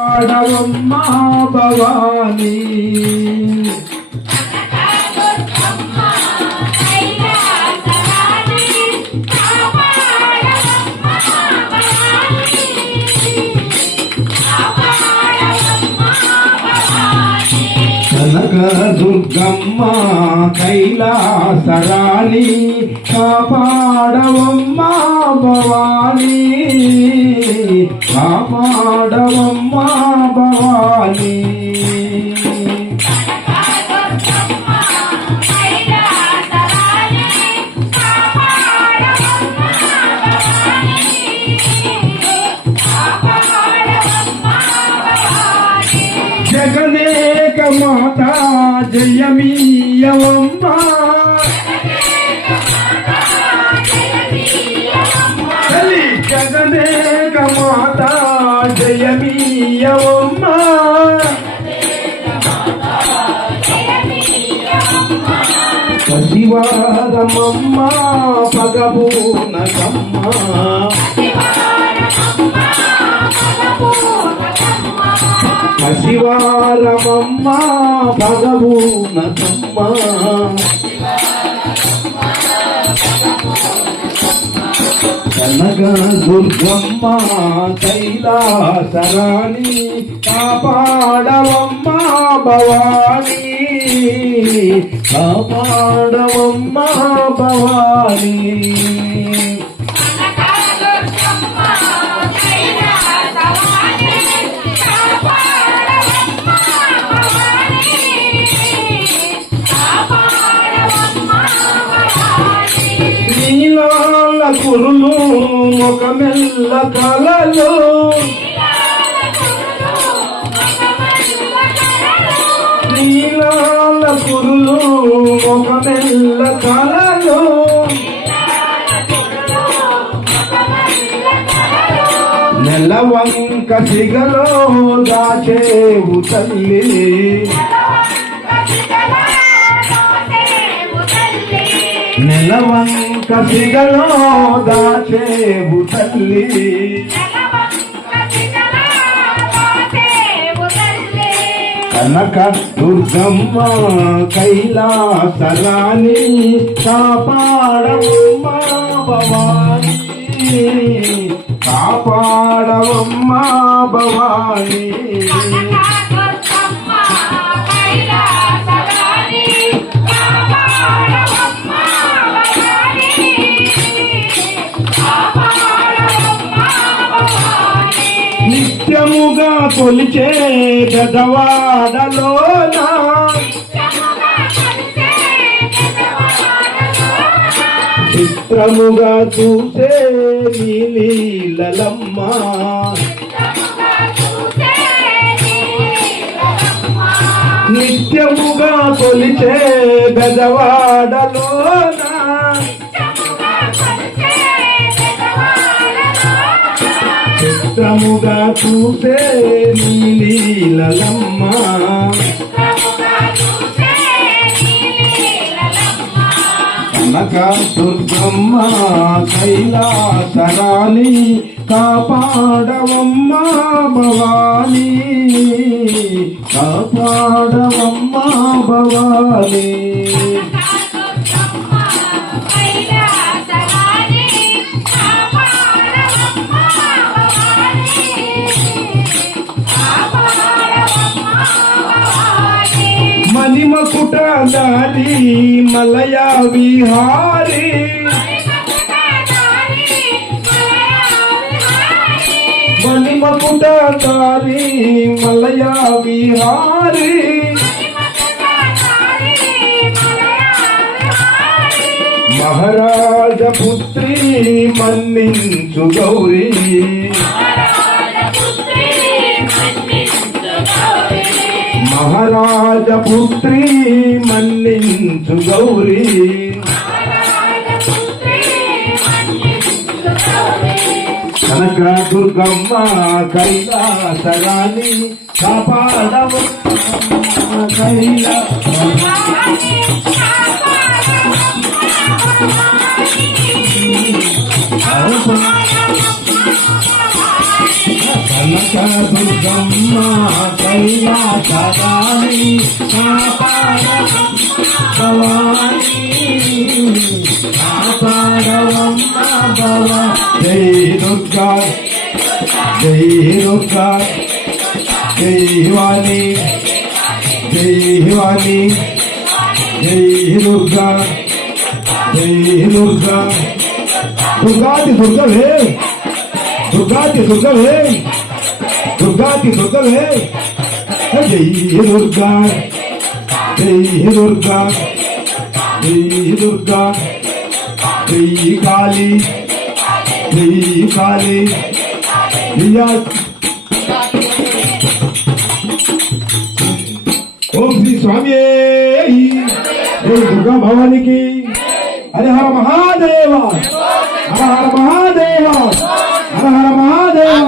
ఆడవమ్మా భవానీ కనక దుర్గమ్మ కైలాసరాణి కాపాడవమ్మా భవానీ కాపాడవమ్మా భవానీ జగనేక మాత జయమీయవమ్మా తల్లి జగనేక మాత జయమీయవమ్మా శివారమమ్మ పగబూనకమ్మ శివారమమ్మ భగవూనకమ్మ కనక దుర్గమ్మ కైలాసరాణి కాపాడవమ్మ భవానీ కాపాడవమ్మ భవానీ నీలాల కురులు ఒక మెల్ల కలలు నీలాల కురులు ఒక మెల్ల కలలు నెలవంక సిగలో దాచేవు తల్లి నెలవంక సిగలో దాచేవు తల్లి కనక దుర్గమ్మ కైలాసరాణి కాపాడవమ్మా భవానీ కాపాడవమ్మా భవానీ నిత్యముగా కొలిచే గజవాడలోనా చిత్రముగా చూసే నీలీలమ్మ నిత్యముగా కొలిచే గజవాడలోనా చిత్రముగా చూసే నీలీలమ్మ కనక దుర్గమ్మ కైలాసరాణి కాపాడవమ్మా భవానీ కాపాడవమ్మా భవానీ మణిమకుట దారి మలయా విహారీ మణిమకుట దారి మలయా విహారీ మహారాజ పుత్రి మన్నించు గౌరీ మహారాజ పుత్రి మన్నించు గౌరీ కనక దుర్గమ్మ కైలాసరాణి కాపాడవమ్మ కైలాసరాణి దుర్గమ్మ కైలాసవాణి భవాని కాపాడవమ్మ భవ జై దుర్గా జై దుర్గా జై వాణి జై వాణి జై దుర్గా జై దుర్గా దుర్గాతి దుర్గవే దుర్గాతి దుర్గవే దుర్గాతి దుర్గవే జై దుర్గా జై దుర్గా జై దుర్గా జై కాళీ జై కాళీ జయ ఓం శ్రీ స్వామి జై దుర్గా భవానికి హర హర మహాదేవ హర హర మహాదేవ హర హర మహాదేవ